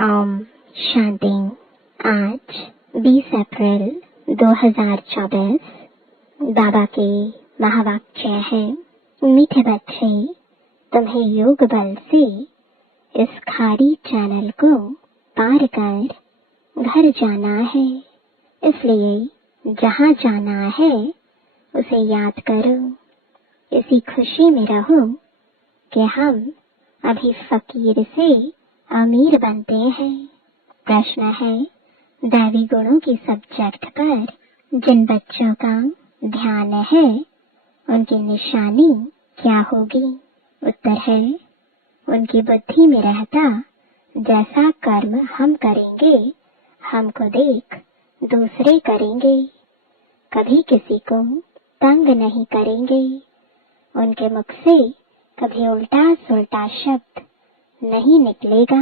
ओम शांति। आज 20 अप्रैल 2024 बाबा के महावाक्य है, मीठे बच्चे, तुम्हें योग बल से इस खारी चैनल को पार कर घर जाना है। इसलिए जहाँ जाना है उसे याद करो। इसी खुशी में रहो कि हम अभी फकीर से अमीर बनते हैं। प्रश्न है, दैवी गुणों की सब्जेक्ट पर जिन बच्चों का ध्यान है उनकी निशानी क्या होगी? उत्तर है, उनकी बुद्धि में रहता जैसा कर्म हम करेंगे हमको देख दूसरे करेंगे। कभी किसी को तंग नहीं करेंगे। उनके मुख से कभी उल्टा सुल्टा शब्द नहीं निकलेगा।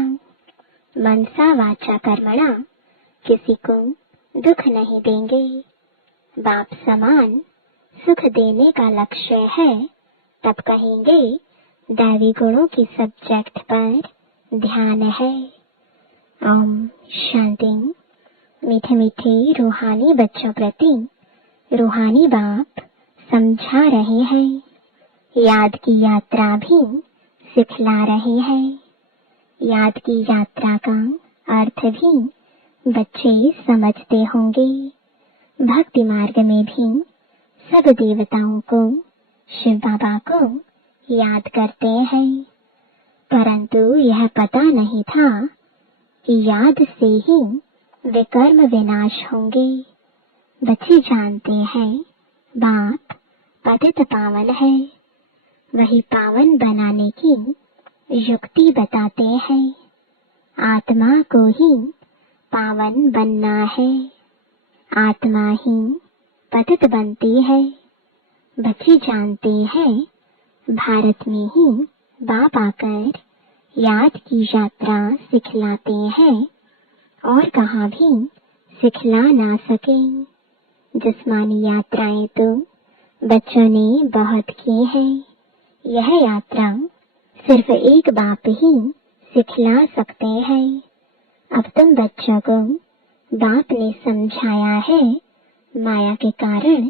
मनसा वाचा कर्मणा किसी को दुख नहीं देंगे। बाप समान सुख देने का लक्ष्य है, तब कहेंगे दैवी गुणों की सब्जेक्ट पर ध्यान है। ओम शांति। मीठे मीठे रूहानी बच्चों प्रति रूहानी बाप समझा रहे हैं। याद की यात्रा भी सिखला रहे हैं। याद की यात्रा का अर्थ भी बच्चे समझते होंगे। भक्ति मार्ग में भी सब देवताओं को, शिव बाबा को याद करते हैं, परंतु यह पता नहीं था कि याद से ही विकर्म विनाश होंगे। बच्चे जानते हैं बाप पतित पावन है, वही पावन बनाने की युक्ति बताते हैं। आत्मा को ही पावन बनना है, आत्मा ही पतित बनती है। बच्चे जानते हैं भारत में ही बाप आकर याद की यात्रा सिखलाते हैं और कहाँ भी सिखला ना सके। जिस्मानी यात्राएं तो बच्चों ने बहुत की है। यह यात्रा सिर्फ एक बाप ही सिखला सकते हैं। अब तुम बच्चों को बाप ने समझाया है, माया के कारण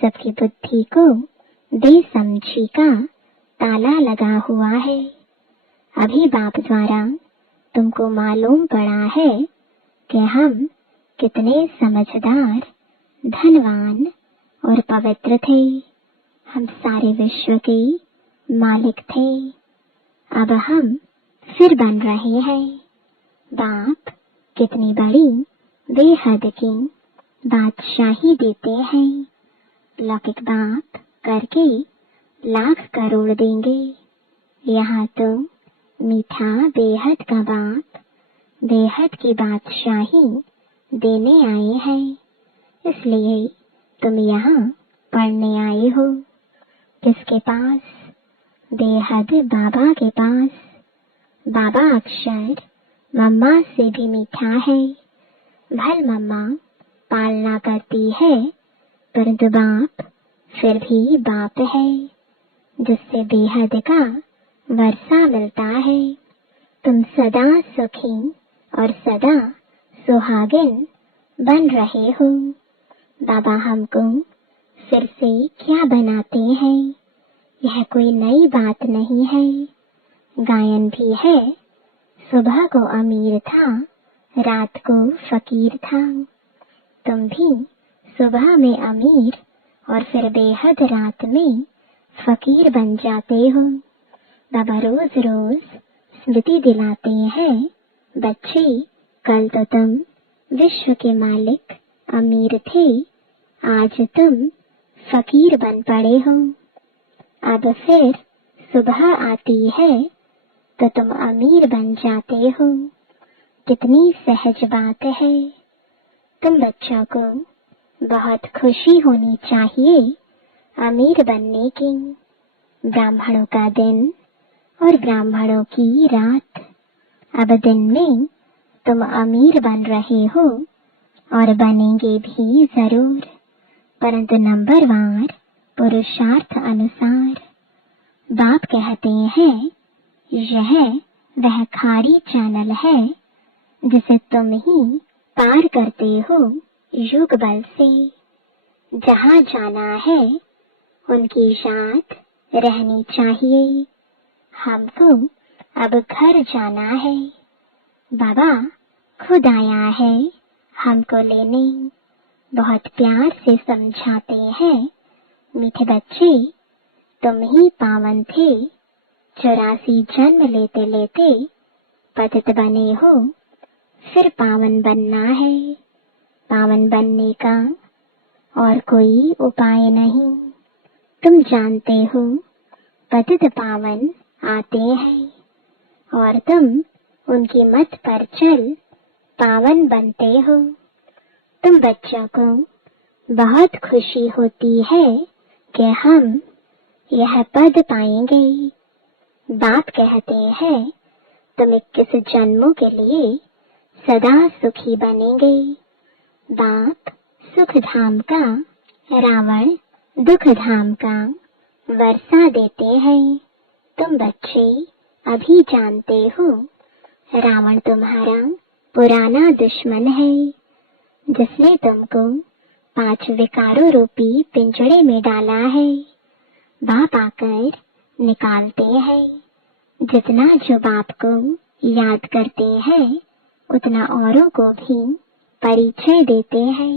सबकी बुद्धि को बेसमझी का ताला लगा हुआ है। अभी बाप द्वारा तुमको मालूम पड़ा है कि हम कितने समझदार, धनवान और पवित्र थे। हम सारे विश्व के मालिक थे। अब हम फिर बन रहे हैं। बाप कितनी बड़ी बेहद की बादशाही देते हैं। लौकिक बाप करके लाख करोड़ देंगे। यहाँ तो मीठा बेहद का बाप बेहद की बादशाही देने आए हैं। इसलिए तुम यहाँ पढ़ने आए हो। किसके पास? बेहद बाबा के पास। बाबा अक्षर मम्मा से भी मीठा है। भल मम्मा पालना करती है, परंतु बाप फिर भी बाप है, जिससे बेहद का वर्षा मिलता है। तुम सदा सुखी और सदा सुहागिन बन रहे हो। बाबा हमको फिर से क्या बनाते हैं? यह कोई नई बात नहीं है। गायन भी है, सुबह को अमीर था, रात को फकीर था। तुम भी सुबह में अमीर और फिर बेहद रात में फकीर बन जाते हो। बाबा रोज रोज स्मृति दिलाते हैं, बच्चे कल तो तुम विश्व के मालिक अमीर थे, आज तुम फकीर बन पड़े हो। अब फिर सुबह आती है तो तुम अमीर बन जाते हो। कितनी सहज बात है। तुम बच्चों को बहुत खुशी होनी चाहिए अमीर बनने की। ब्राह्मणों का दिन और ब्राह्मणों की रात। अब दिन में तुम अमीर बन रहे हो और बनेंगे भी जरूर, परंतु नंबरवार पुरुषार्थ अनुसार। बाप कहते हैं यह वह खारी चैनल है जिसे तुम ही पार करते हो युग बल से। जहाँ जाना है उनकी याद रहनी चाहिए। हमको अब घर जाना है। बाबा खुद आया है हमको लेने। बहुत प्यार से समझाते हैं, मीठे बच्चे तुम ही पावन थे। 84 जन्म लेते लेते पतित बने हो, फिर पावन बनना है। पावन बनने का और कोई उपाय नहीं। तुम जानते हो पतित पावन आते हैं और तुम उनकी मत पर चल पावन बनते हो। तुम बच्चों को बहुत खुशी होती है कि हम यह पद पाएंगे। बाप कहते हैं तुम 21 जन्मों के लिए सदा सुखी बनेंगे। बाप सुख धाम का, रावण दुख धाम का वर्षा देते हैं। तुम बच्चे अभी जानते हो रावण तुम्हारा पुराना दुश्मन है, जिसने तुमको 5 विकारों रूपी पिंजड़े में डाला है। बाप आकर निकालते हैं। जितना जो बाप को याद करते हैं उतना औरों को भी परिचय देते हैं।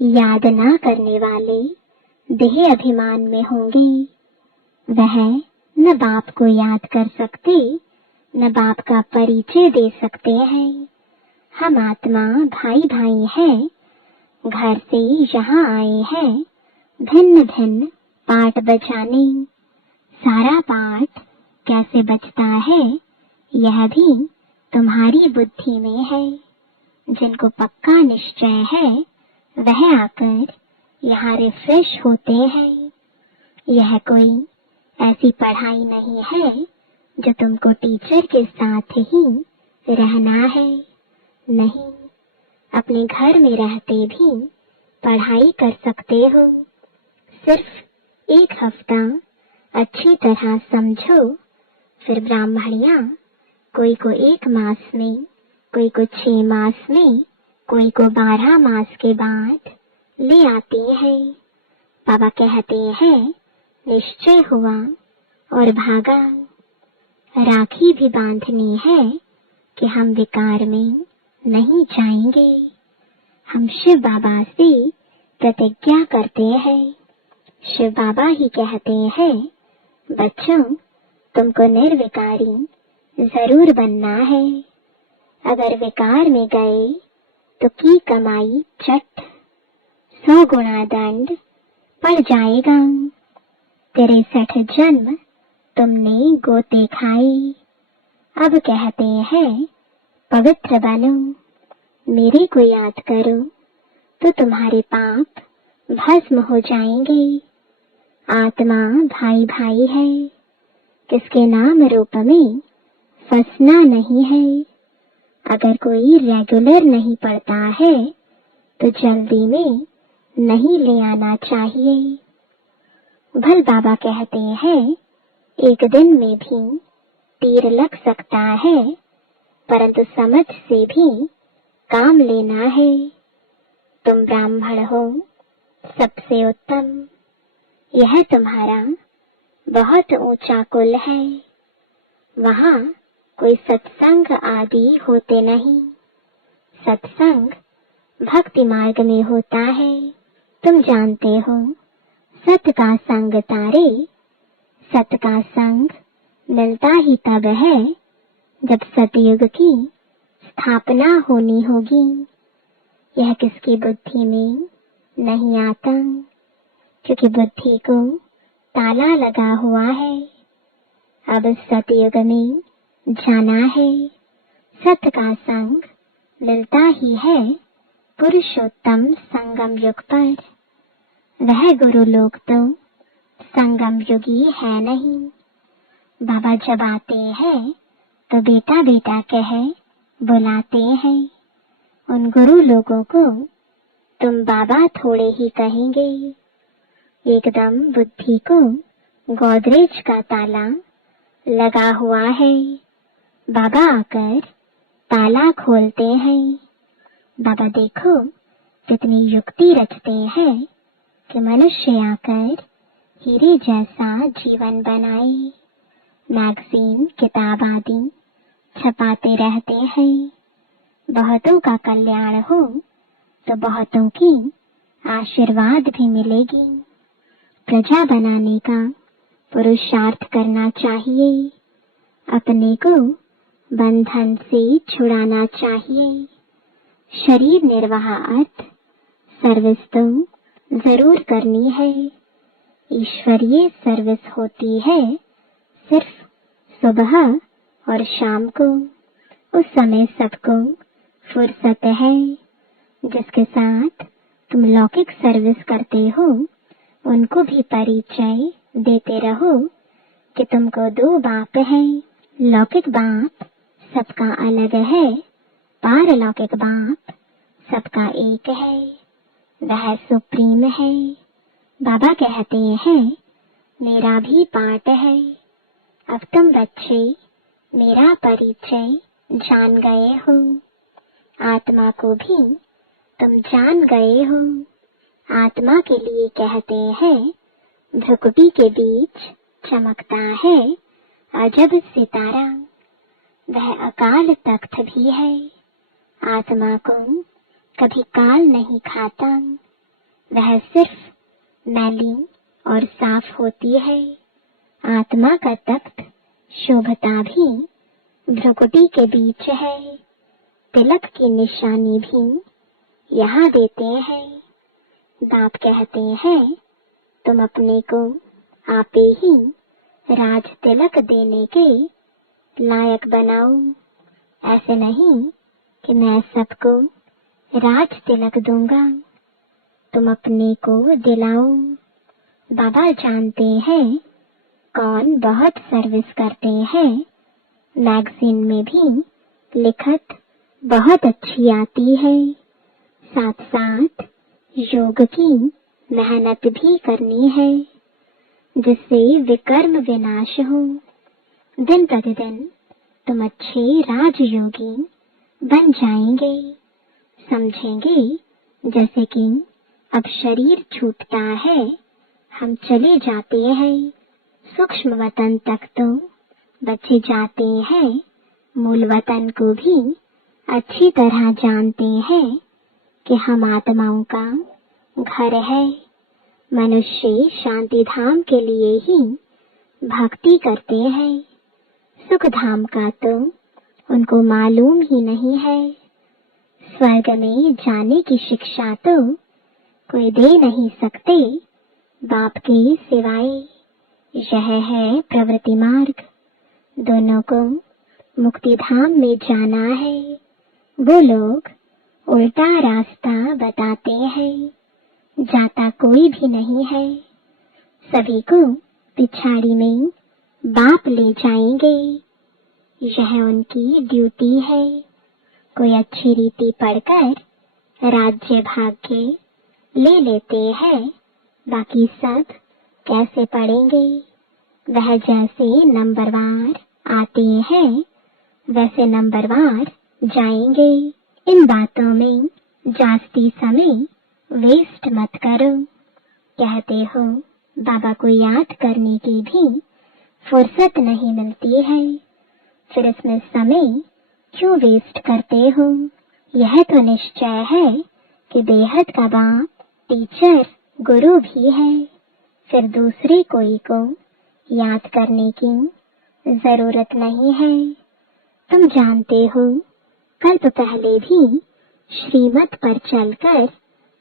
याद ना करने वाले देह अभिमान में होंगे। वह न बाप को याद कर सकते न बाप का परिचय दे सकते हैं। हम आत्मा भाई भाई हैं, घर से यहाँ आए हैं भिन्न भिन्न पाठ बजाने। सारा पाठ कैसे बजता है यह भी तुम्हारी बुद्धि में है। जिनको पक्का निश्चय है वह आकर यहाँ रिफ्रेश होते हैं। यह कोई ऐसी पढ़ाई नहीं है जो तुमको टीचर के साथ ही रहना है। नहीं, अपने घर में रहते भी पढ़ाई कर सकते हो। सिर्फ 1 हफ्ता अच्छी तरह समझो, फिर ब्राह्मणियाँ कोई को 1 मास में, कोई को 6 मास में, कोई को 12 मास के बाद ले आती है। बाबा कहते हैं निश्चय हुआ और भागा। राखी भी बांधनी है कि हम विकार में नहीं जाएंगे। हम शिव बाबा से प्रतिज्ञा करते हैं। शिव बाबा ही कहते हैं बच्चों तुमको निर्विकारी जरूर बनना है। अगर विकार में गए तो की कमाई चट 100 गुना दंड पड़ जाएगा। 63 जन्म तुमने गोते खाए। अब कहते हैं पवित्र बनो, मेरे को याद करो तो तुम्हारे पाप भस्म हो जाएंगे। आत्मा भाई भाई है, किसके नाम रूप में फंसना नहीं है। अगर कोई रेगुलर नहीं पढ़ता है तो जल्दी में नहीं ले आना चाहिए। भल बाबा कहते हैं 1 दिन में भी तीर लग सकता है, परंतु समझ से भी काम लेना है। तुम ब्राह्मण हो, सबसे उत्तम। यह तुम्हारा बहुत ऊंचा कुल है। वहाँ कोई सत्संग आदि होते नहीं। सत्संग भक्ति मार्ग में होता है। तुम जानते हो सत का संग तारे। सत का संग मिलता ही तब है जब सतयुग की स्थापना होनी होगी। यह किसकी बुद्धि में नहीं आता, क्योंकि बुद्धि को ताला लगा हुआ है। अब सतयुग में जाना है। सत का संग मिलता ही है पुरुषोत्तम संगम युग पर। वह गुरु लोग तो संगम युगी है नहीं। बाबा जब आते हैं तो बेटा बेटा कह बुलाते हैं। उन गुरु लोगों को तुम बाबा थोड़े ही कहेंगे। एकदम बुद्धि को गोदरेज का ताला लगा हुआ है। बाबा आकर ताला खोलते हैं। बाबा देखो कितनी युक्ति रचते हैं कि मनुष्य आकर हीरे जैसा जीवन बनाए। मैगजीन, किताब आदि छपाते रहते हैं। बहुतों का कल्याण हो तो बहुतों की आशीर्वाद भी मिलेगी। प्रजा बनाने का पुरुषार्थ करना चाहिए। अपने को बंधन से छुड़ाना चाहिए। शरीर निर्वाह अर्थ सर्विस तो जरूर करनी है। ईश्वरीय सर्विस होती है सिर्फ सुबह और शाम को। उस समय सबको फुर्सत है। जिसके साथ तुम लौकिक सर्विस करते हो उनको भी परिचय देते रहो कि तुमको दो बाप हैं। लौकिक बाप सबका अलग है, पारलौकिक बाप सबका एक है, वह सुप्रीम है। बाबा कहते हैं मेरा भी पाठ है। अब तुम बच्चे मेरा परिचय जान गए हो। आत्मा को भी तुम जान गए हो। आत्मा के लिए कहते हैं भ्रुकुटी के बीच चमकता है अजब सितारा, वह अकाल तख्त भी है। आत्मा को कभी काल नहीं खाता, वह सिर्फ मैली और साफ होती है। आत्मा का तख्त शोभता भी भ्रुकुटी के बीच है। तिलक की निशानी भी यहाँ देते हैं। बाप कहते हैं तुम अपने को आपे ही राज तिलक देने के लायक बनाओ। ऐसे नहीं कि मैं सबको राज तिलक दूंगा, तुम अपने को दिलाओ। बाबा जानते हैं कौन बहुत सर्विस करते हैं। मैगजीन में भी लिखत बहुत अच्छी आती है। साथ साथ योग की मेहनत भी करनी है जिससे विकर्म विनाश हो। दिन प्रतिदिन तुम अच्छे राजयोगी बन जाएंगे। समझेंगे जैसे कि अब शरीर छूटता है, हम चले जाते हैं। सूक्ष्म वतन तक तो बचे जाते हैं, मूल वतन को भी अच्छी तरह जानते हैं कि हम आत्माओं का घर है। मनुष्य शांति धाम के लिए ही भक्ति करते हैं, सुख धाम का तो उनको मालूम ही नहीं है। स्वर्ग में जाने की शिक्षा तो कोई दे नहीं सकते बाप के सिवाय। यह है प्रवृत्ति मार्ग, दोनों को मुक्ति धाम में जाना है। वो लोग उल्टा रास्ता बताते हैं, जाता कोई भी नहीं है। सभी को पिछाड़ी में बाप ले जाएंगे, यह उनकी ड्यूटी है। कोई अच्छी रीति पढ़कर राज्य भाग्य ले लेते हैं, बाकी सब कैसे पढ़ेंगे। वह जैसे नंबरवार आते हैं वैसे नंबरवार जाएंगे। इन बातों में जास्ती समय वेस्ट मत करो। कहते हो बाबा को याद करने की भी फुर्सत नहीं मिलती है, फिर इसमें समय क्यों वेस्ट करते हो। यह तो निश्चय है कि बेहद का बाप टीचर गुरु भी है, फिर दूसरे कोई को याद करने की जरूरत नहीं है। तुम जानते हो कल्प पहले भी श्रीमत पर चलकर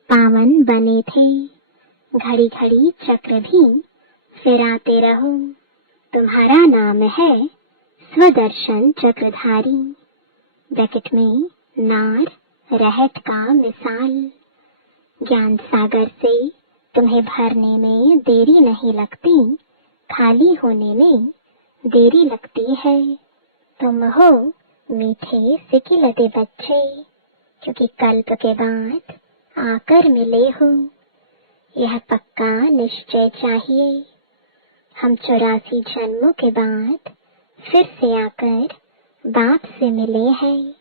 पावन बने थे। घड़ी घड़ी चक्र भी फिराते रहो। तुम्हारा नाम है स्वदर्शन चक्रधारी। ब्रैकेट में नार रहट का मिसाल। ज्ञान सागर से तुम्हें भरने में देरी नहीं लगती, खाली होने में देरी लगती है। तुम हो मीठे सिकिलते बच्चे, क्योंकि कल्प के बाद आकर मिले हो। यह पक्का निश्चय चाहिए। हम 84 जन्मों के बाद फिर से आकर बाप से मिले हैं।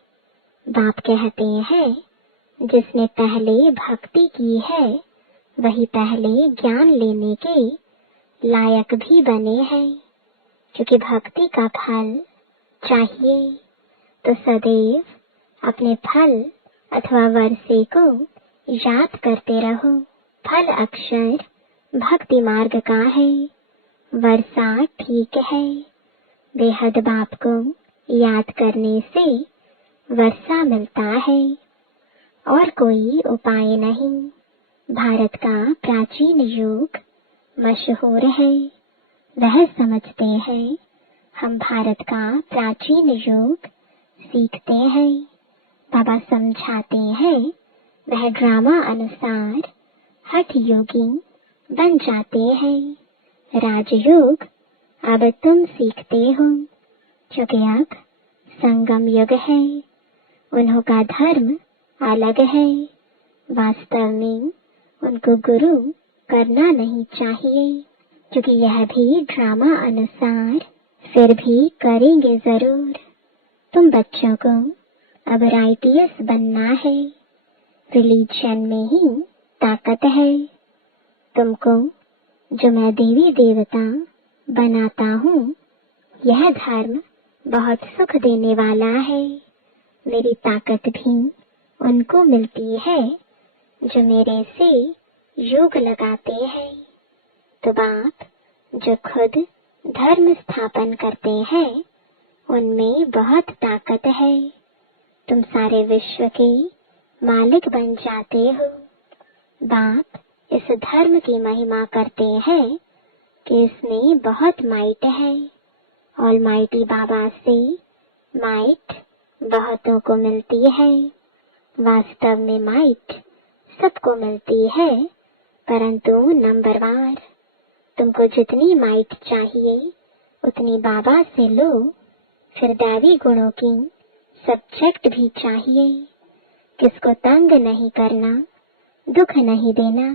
बाप कहते हैं जिसने पहले भक्ति की है वही पहले ज्ञान लेने के लायक भी बने हैं, क्योंकि भक्ति का फल चाहिए तो सदैव अपने फल अथवा वर्षे को याद करते रहो। फल अक्षर भक्ति मार्ग का है, वर्षा ठीक है। बेहद बाप को याद करने से वर्षा मिलता है और कोई उपाय नहीं। भारत का प्राचीन योग मशहूर है, वह समझते हैं हम भारत का प्राचीन योग सीखते हैं। बाबा समझाते हैं वह ड्रामा अनुसार हठ योगी बन जाते हैं। राजयोग अब तुम सीखते हो, क्योंकि अब संगम युग है। उन्हों का धर्म अलग है। वास्तव में उनको गुरु करना नहीं चाहिए, क्योंकि यह भी ड्रामा अनुसार फिर भी करेंगे जरूर। तुम बच्चों को अब राइटियस बनना है, रिलीजन में ही ताकत है। तुमको जो मैं देवी देवता बनाता हूँ, यह धर्म बहुत सुख देने वाला है। मेरी ताकत भी उनको मिलती है जो मेरे से योग लगाते हैं। तो बाप जो खुद धर्म स्थापन करते हैं उनमें बहुत ताकत है। तुम सारे विश्व के मालिक बन जाते हो। बाप इस धर्म की महिमा करते हैं कि इसमें बहुत माइट है। ऑलमाइटी बाबा से माइट बहुतों को मिलती है। वास्तव में माइट सबको मिलती है, परंतु नंबरवार। तुमको जितनी माइट चाहिए उतनी बाबा से लो। फिर दैवी गुणों की सब्जेक्ट भी चाहिए। किसको तंग नहीं करना, दुख नहीं देना।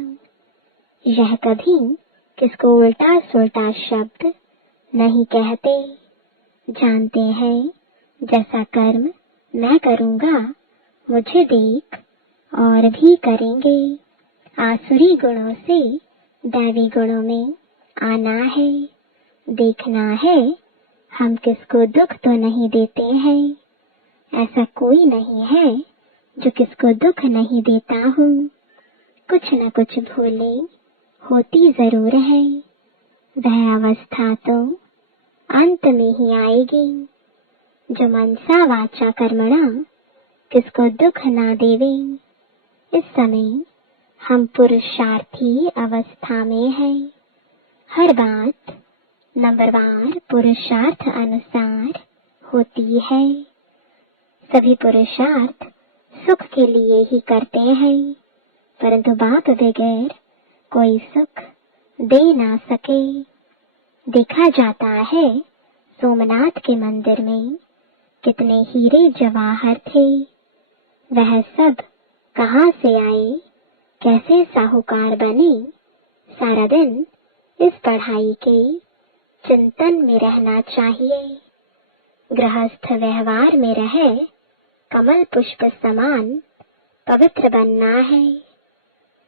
यह कभी किसको उल्टा सुल्टा शब्द नहीं कहते। जानते हैं जैसा कर्म मैं करूँगा मुझे देख और भी करेंगे। आसुरी गुणों से दैवी गुणों में आना है। देखना है हम किसको दुख तो नहीं देते हैं। ऐसा कोई नहीं है जो किसको दुख नहीं देता हूँ। कुछ न कुछ भूले होती जरूर है। वह अवस्था तो अंत में ही आएगी जो मनसा वाचा कर्मणा किसको दुख ना देवे। इस समय हम पुरुषार्थी अवस्था में हैं। हर बात नंबरवार पुरुषार्थ अनुसार होती है। सभी पुरुषार्थ सुख के लिए ही करते हैं, परंतु बाप बगैर कोई सुख दे ना सके। देखा जाता है सोमनाथ के मंदिर में कितने हीरे जवाहर थे। वह सब कहाँ से आए, कैसे साहूकार बने। सारा दिन इस पढ़ाई के चिंतन में रहना चाहिए। गृहस्थ व्यवहार में रहे कमल पुष्प समान पवित्र बनना है।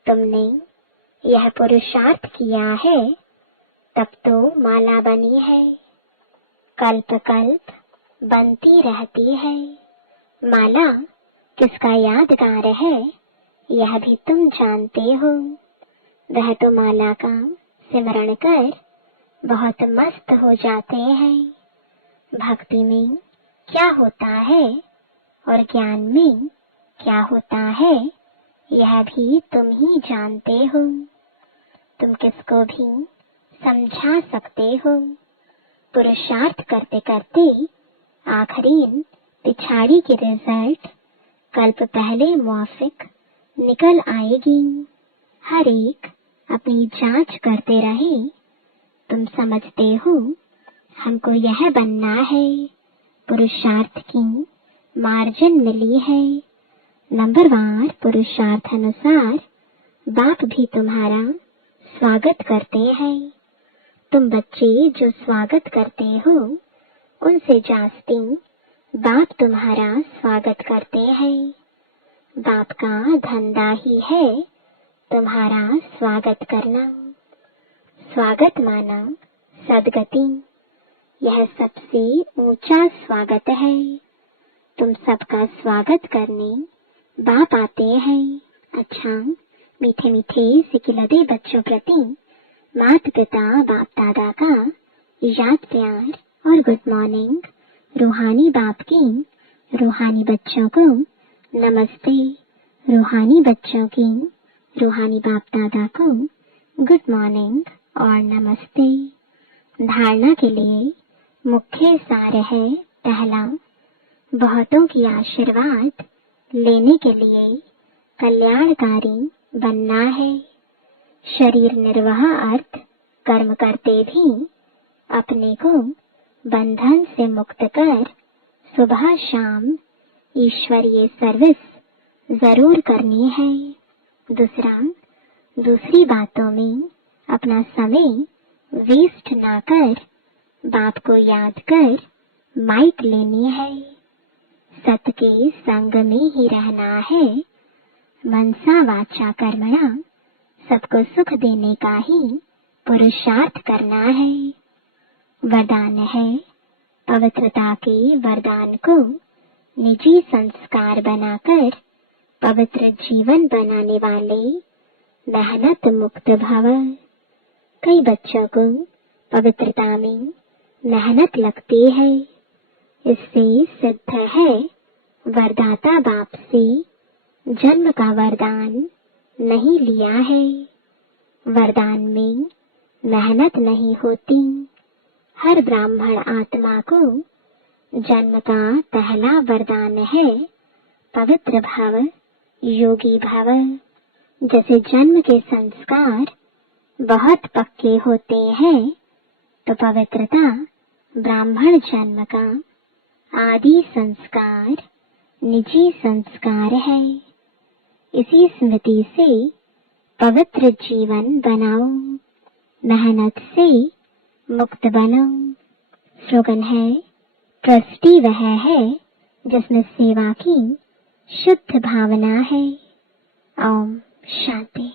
तुमने यह पुरुषार्थ किया है तब तो माला बनी है। कल्प कल्प बनती रहती है। माला किसका यादगार है यह भी तुम जानते हो। वह तो माला का सिमरण कर बहुत मस्त हो जाते हैं। भक्ति में क्या होता है और ज्ञान में क्या होता है यह भी तुम ही जानते हो। तुम किसको भी समझा सकते हो। पुरुषार्थ करते करते आखिरी पिछाड़ी की रिजल्ट कल्प पहले मुआफिक निकल आएगी। हर एक अपनी जांच करते रहे। तुम समझते हो हमको यह बनना है। पुरुषार्थ की मार्जिन मिली है। नंबरवार पुरुषार्थ अनुसार बाप भी तुम्हारा स्वागत करते हैं। तुम बच्चे जो स्वागत करते हो उनसे जास्ती बाप तुम्हारा स्वागत करते हैं। बाप का धंधा ही है तुम्हारा स्वागत करना। स्वागत माना सदगति, यह सबसे ऊंचा स्वागत है। तुम सबका स्वागत करने बाप आते हैं। अच्छा, मीठे मीठे सिकिलदे बच्चों प्रति माता पिता बाप दादा का याद प्यार और गुड मॉर्निंग। रूहानी बाप की रूहानी बच्चों को नमस्ते। रूहानी बच्चों की रूहानी बाप दादा को गुड मॉर्निंग और नमस्ते। धारणा के लिए मुख्य सार है पहला, बहुतों की आशीर्वाद लेने के लिए कल्याणकारी बनना है। शरीर निर्वाह अर्थ कर्म करते भी अपने को बंधन से मुक्त कर सुबह शाम ईश्वरीय सर्विस जरूर करनी है। दूसरा, दूसरी बातों में अपना समय वेस्ट ना कर बाप को याद कर माइट लेनी है। सत्य के संग में ही रहना है। मनसा वाचा कर्मणा, सबको सुख देने का ही पुरुषार्थ करना है। वरदान है, पवित्रता के वरदान को निजी संस्कार बनाकर पवित्र जीवन बनाने वाले मेहनत मुक्त भव। कई बच्चों को पवित्रता में मेहनत लगती है। इससे सिद्ध है वरदाता बाप से जन्म का वरदान नहीं लिया है। वरदान में मेहनत नहीं होती। हर ब्राह्मण आत्मा को जन्म का पहला वरदान है पवित्र भव, योगी भव। जैसे जन्म के संस्कार बहुत पक्के होते हैं, तो पवित्रता ब्राह्मण जन्म का आदि संस्कार निजी संस्कार है। इसी स्मृति से पवित्र जीवन बनाओ, मेहनत से मुक्त बनो। स्लोगन है, ट्रस्टी वह है जिसमें सेवा की शुद्ध भावना है। ओम शांति।